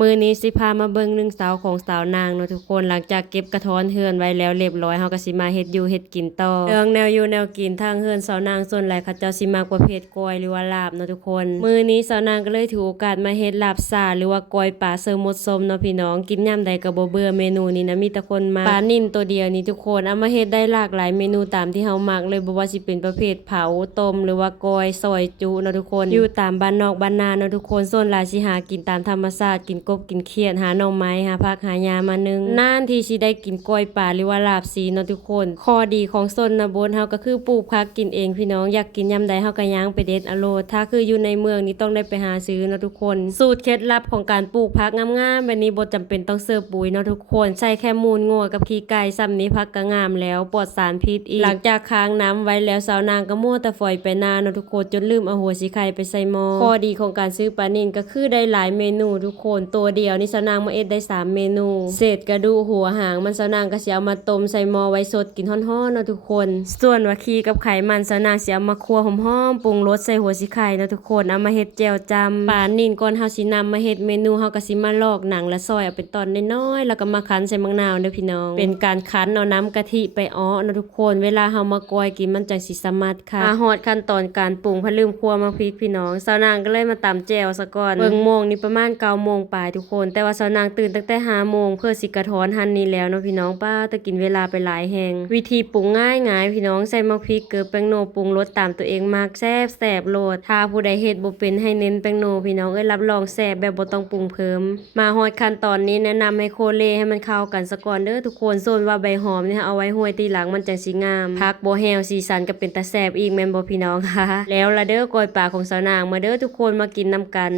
มื้อนี้สิพามาเบิ่งหนึ่งสาวของสาวนางเนาะทุกคนหลังจากเก็บกระท้อนเฮือนไว้แล้วเรียบร้อยเฮาก็สิมาเฮ็ดอยู่เฮ็ดกินต่อเรื่องแนวอยู่แนวกินทางเฮือนสาวนางส่วนหลายเขาเจ้าสิมักประเภทกอยหรือว่าลาบเนาะทุกคนมื้อนี้สาวนางก็เลยถือโอกาสมาเฮ็ดลาบซ่าหรือว่ากอยปลาเสิร์ฟหมดส้มเนาะพี่น้องกินยามใดก็บ่เบื่อเมนูนี้นะมีแต่คนมาปลานิ่นตัวเดียวนี่ทุกคนเอามาเฮ็ดได้หลากหลายเมนูตามที่เฮามักเลยบ่ว่าสิเป็นประเภทเผาต้มหรือว่ากอยซอยจุเนาะทุกคนอยู่ตามบ้านนอกบ้านนาเนาะทุกคนส่วนหลายสิหากินตามธรรมชาติกินกบกินเขียดหาหน่อไม้หาผักหายามานึ่งนานที่สิได้กินกล้อยป่าหรือว่าลาบสีเนาะทุกคนข้อดีของชนบทเฮาก็คือปลูกผักกินเองพี่น้องอยากกินยามใดเฮาก็ย่างไปเด็ดเอาโลดถ้าคืออยู่ในเมืองนี่ต้องได้ไปหาซื้อเนาะทุกคนสูตรเคล็ดลับของการปลูกผักงามๆแบบนี้บ่จำเป็นต้องเสิร์ฟปุ๋ยเนาะทุกคนใช้แค่มูลงัวกับขี้ไก่ซ้ำนี้ผักก็งามแล้วปลอดสารพิษอีกหลังจากค้างน้ำไว้แล้วสาวนางก็มั่วแต่ฝอยไปนาเนาะทุกคนจนลืมเอาหัวสิไข่ไปใส่หม้อข้อดีของการซื้อปลานิ่นก็คือได้หลายเมนูทุกคนตัวเดียวนี่สาวนางมาเอ็ดได้3เมนูเศษกระดูกหัวหางมันสาวนางก็สิเอามาต้มใส่หม้อไว้สดกินฮ้อนๆเนาะทุกคนส่วนว่าขี้กับไขมันสาวนางสิเอามาคั่วหอมๆปรุงรสใส่หัวสิไข่เนาะทุกคนเอามาเฮ็ดแจ่วจำปลานิ่นก่อนเฮาสินำมาเฮ็ดเมนูเฮาก็สิมาลอกหนังและซอยเอาเป็นตอนน้อยๆแล้วก็มาคั้นใส่มะนาวเด้อพี่น้องเป็นการคั้นเอาน้ำกะทิไปอ้อเนาะทุกคนเวลาเฮามากอยกินมันจังสิสมัดค่ะฮอดขั้นตอนการปรุงพะลืมคั่วมาพริกพี่น้องสาวนางก็เลยมาตำแจ่วซะก่อนเบิ่งโมงนี่ประมาณ9โมงปลายทุกคนแต่ว่าสาวนางตื่นตั้งแต่5โมงเพื่อสิกระท้อนหั่นนี่แล้วเนาะพี่น้องป้าแต่กินเวลาไปหลายแฮงวิธีปรุงง่ายๆพี่น้องใส่มะพริกเกลือแป้งโนปรุงรสตามตัวเองมักแซ่บโลดถ้าผู้ใดเฮ็ดบ่เป็นให้เน้นแป้งโนพี่น้องรับรองแซ่บแบบบ่ต้องปรุงเพิ่มมาฮอดขั้นตอนนี้แนะนำให้โคเลให้มันเข้ากันซะก่อนเด้อทุกคนส่วนว่าใบหอมเนี่ยเอาไว้ห้วยทีหลังมันจังสิงามผักบ่แห้วสีสันก็เป็นตาแซ่บอีกแม่นบ่พี่น้องค่ะแล้วละเด้อกอยปลาของสาวนางมาเด้อทุกคนมากินนำกัน